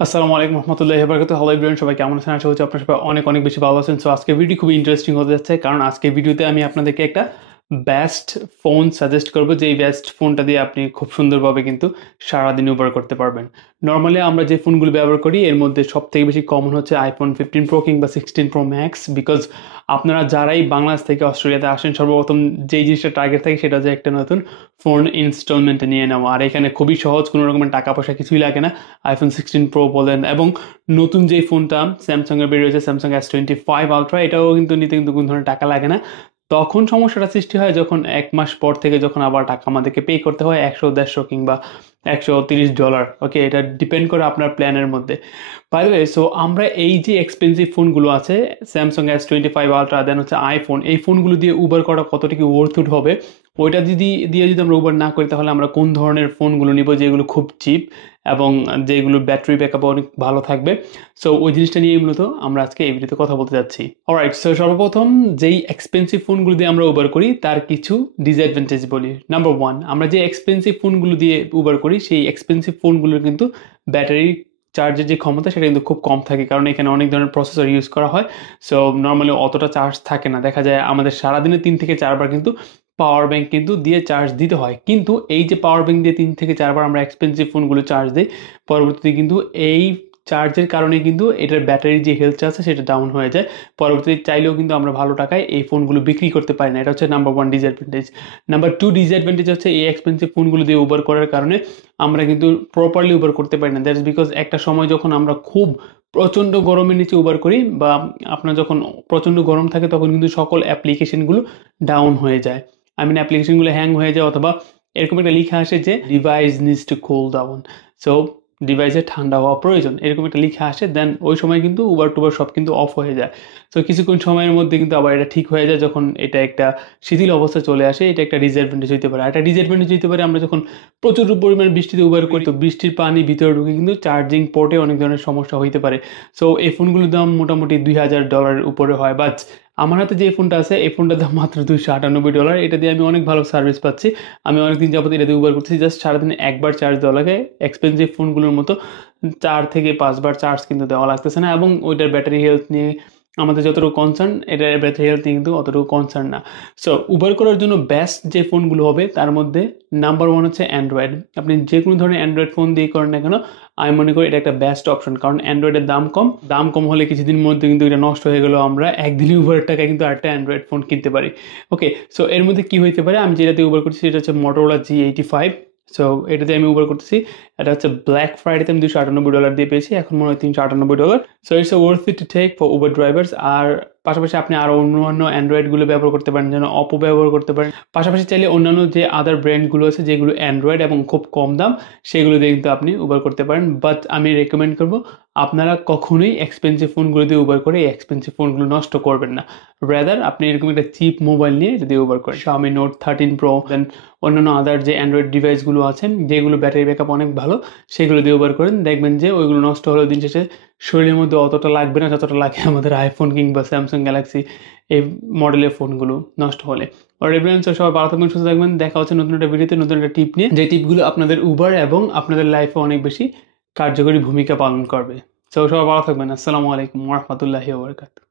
আসসালামু আলাইকুম রহমতুল্লাহি ওয়া বারাকাতুহু। হ্যালো এভরিওয়ান, সবাই কেমন আছেন? আশা করছি আপনার সবাই অনেক অনেক বেশি ভালো আছেন। সো আজকের ভিডিও খুবই ইন্টারেস্টিং হতে যাচ্ছে, কারণ আজকের ভিডিওতে আমি আপনাদেরকে একটা বেস্ট ফোন সাজেস্ট করব, যেই বেস্ট ফোনটা দিয়ে আপনি খুব সুন্দরভাবে কিন্তু সারাদিন ব্যবহার করতে পারবেন। নর্মালি আমরা যে ফোনগুলো ব্যবহার করি এর মধ্যে সব থেকে বেশি কমন হচ্ছে আইফোন 15 প্রো কিংবা 16 প্রো ম্যাক্স। বিকজ আপনারা যারাই বাংলাদেশ থেকে অস্ট্রেলিয়াতে আসেন, সর্বপ্রথম যেই জিনিসটা টার্গেট থাকে সেটা হচ্ছে একটা নতুন ফোন ইনস্টলমেন্টে নিয়ে নেওয়া। আর এখানে খুবই সহজ, কোনো রকমের টাকা পয়সা কিছুই লাগে না। আইফোন 16 প্রো বলেন, এবং নতুন যেই ফোনটা স্যামসাংয়ের বেরিয়েছে, স্যামসাং S25 আলট্রা, এটাও কিন্তু নিতে কিন্তু কোনো ধরনের টাকা লাগে না। তখন সমস্যাটা সৃষ্টি হয় যখন 1 মাস পর থেকে যখন আবার টাকা আমাদেরকে পে করতে হয়, 100, 150 কিংবা $130। ওকে, এটা ডিপেন্ড করে আপনার প্ল্যানের মধ্যে। বাই দ্য ওয়ে, সো আমরা এই যে এক্সপেন্সিভ ফোনগুলো আছে, স্যামসাং S25 আলট্রা, দেন হচ্ছে আইফোন, এই ফোনগুলো দিয়ে উবার করা কতটুকু ওয়ার্থ হবে, ওইটা দিয়ে যদি আমরা উবার না করি, তাহলে আমরা কোন ধরনের ফোনগুলো নিব যেগুলো খুব চিপ এবং যেগুলো ব্যাটারি ব্যাকআপ অনেক ভালো থাকবে। সো ওই জিনিসটা নিয়ে মূলত আমরা আজকে এই ভিডিওতে কথা বলতে যাচ্ছি। অলরাইট, সো সর্বপ্রথম যেই এক্সপেন্সিভ ফোনগুলো দিয়ে আমরা উবার করি তার কিছু ডিসঅ্যাডভান্টেজ বলি। নাম্বার ওয়ান, আমরা যে এক্সপেন্সিভ ফোনগুলো দিয়ে উবার করি সেই এক্সপেন্সিভ ফোনগুলোর কিন্তু ব্যাটারি চার্জের যে ক্ষমতা সেটা কিন্তু খুব কম থাকে, কারণ এখানে অনেক ধরনের প্রসেসর ইউজ করা হয়। সো নর্মালি অতটা চার্জ থাকে না, দেখা যায় আমাদের সারাদিনে 3 থেকে 4 বার কিন্তু পাওয়ার ব্যাংক কিন্তু দিয়ে চার্জ দিতে হয়। কিন্তু এই যে পাওয়ার ব্যাংক দিয়ে 3 থেকে 4 বার আমরা এক্সপেন্সিভ ফোনগুলো চার্জ দিই, পরবর্তীতে কিন্তু এই চার্জের কারণে কিন্তু এটার ব্যাটারির যে হেলথ আছে সেটা ডাউন হয়ে যায়। পরবর্তীতে চাইলেও কিন্তু আমরা ভালো টাকায় এই ফোনগুলো বিক্রি করতে পারি না। এটা হচ্ছে number one disadvantage. Number two disadvantage হচ্ছে এই এক্সপেন্সিভ ফোনগুলো দিয়ে উবার করার কারণে আমরা কিন্তু প্রপারলি উবার করতে পারি না। দ্যাটস বিকজ একটা সময় যখন আমরা খুব প্রচণ্ড গরমের নিচে উবার করি, বা আপনার যখন প্রচণ্ড গরম থাকে, তখন কিন্তু সকল অ্যাপ্লিকেশনগুলো ডাউন হয়ে যায়। অ্যাপ্লিকেশনগুলো হ্যাং হয়ে যায়, অথবা এরকম একটা লেখা আসে যে device needs to cool down. So ডিভাইসে ঠান্ডা হওয়া প্রয়োজন, এরকম একটা লেখা আসে। দেন ওই সময় কিন্তু উবার টুবার সব কিন্তু অফ হয়ে যায়। সো কিছুক্ষণ সময়ের মধ্যে কিন্তু আবার এটা ঠিক হয়ে যায়, যখন এটা একটা শিথিল অবস্থা চলে আসে। এটা একটা ডিসঅ্যাডভান্টেজ হতে পারে। একটা ডিসঅ্যাডভান্টেজ হতে পারে আমরা যখন প্রচুর পরিমাণে বৃষ্টিতে উবার করি, তো বৃষ্টির পানি ভিতরে ঢুকে কিন্তু চার্জিং পোর্টে অনেক ধরনের সমস্যা হইতে পারে। সো এই ফোনগুলোর দাম মোটামুটি $2000 উপরে হয়। বাট আমার হাতে যে ফোনটা আছে এই ফোনটার দাম মাত্র $298। এটা দিয়ে আমি অনেক ভালো সার্ভিস পাচ্ছি। আমি অনেকদিন যাবত এটা দিয়ে উবার করতেছি। জাস্ট সারাদিনে একবার চার্জ দেওয়া লাগে। এক্সপেন্সিভ ফোনগুলোর মতো 4 থেকে 5 বার চার্জ কিন্তু দেওয়া লাগতেছে না, এবং ওইটার ব্যাটারি হেলথ নিয়ে আমাদের যতটুকু কনসার্ন, এটার ব্যাটারি হেলথ নিয়ে কিন্তু অতটুকু কনসার্ন না। সো উবার করার জন্য বেস্ট যে ফোনগুলো হবে তার মধ্যে নাম্বার ওয়ান হচ্ছে অ্যান্ড্রয়েড। আপনি যে কোনো ধরনের অ্যান্ড্রয়েড ফোন দিয়ে করেন না কেন, আমি মনে করি এটা একটা বেস্ট অপশন, কারণ অ্যান্ড্রয়েডের দাম কম হলে কিছুদিনের মধ্যে কিন্তু এটা নষ্ট হয়ে গেলেও আমরা একদিনই উবারের টাকায় কিন্তু আরেকটা অ্যান্ড্রয়েড ফোন কিনতে পারি। ওকে, সো এর মধ্যে কি হইতে পারে, আমি যেটাতে উবার করছি সেটা হচ্ছে Motorola G85। সো এটাতে আমি উবার করতেছি। এটা হচ্ছে ব্ল্যাক ফ্রাইডেতে আমি $298 দিয়ে পেয়েছি, এখন মনে হয় $398। So it's worth it to take for Uber drivers. আর পাশাপাশি আপনি আরও অন্যান্য অ্যান্ড্রয়েডগুলো ব্যবহার করতে পারেন, যেন অপো ব্যবহার করতে পারেন। পাশাপাশি চাইলে অন্যান্য যে আদার ব্র্যান্ডগুলো আছে যেগুলো অ্যান্ড্রয়েড এবং খুব কম দাম, সেগুলো দিয়ে কিন্তু আপনি উবার করতে পারেন। বাট আমি রেকমেন্ড করব আপনারা কখনোই এক্সপেন্সিভ ফোনগুলো দিয়ে উবার করে এই এক্সপেন্সিভ ফোনগুলো নষ্ট করবেন না। রাদার আপনি এরকম একটা চিপ মোবাইল নিয়ে এটা দিয়ে উবার করেন, Xiaomi Note 13 Pro, দেন অন্যান্য আদার যে অ্যান্ড্রয়েড ডিভাইসগুলো আছেন যেগুলো ব্যাটারি ব্যাকআপ অনেক ভালো, সেগুলো দিয়ে ব্যবহার করেন। দেখবেন যে ওইগুলো নষ্ট হলেও দিন শেষে শরীরের মধ্যে অতটা লাগবে না যতটা লাগে আমাদের আইফোন কিংবা স্যামসাং গ্যালাক্সি এই মডেলের ফোনগুলো নষ্ট হলে। আর এভরিওয়ান, সবাই ভালো থাকবেন, সুস্থ থাকবেন। দেখা হচ্ছে নতুন একটা ভিডিওতে নতুন একটা টিপ নিয়ে, যে টিপগুলো আপনাদের উবার এবং আপনাদের লাইফে অনেক বেশি কার্যকরী ভূমিকা পালন করবে। সবাই ভালো থাকবেন। আসসালামু আলাইকুম ওয়া রাহমাতুল্লাহি ওয়া বারাকাতুহু।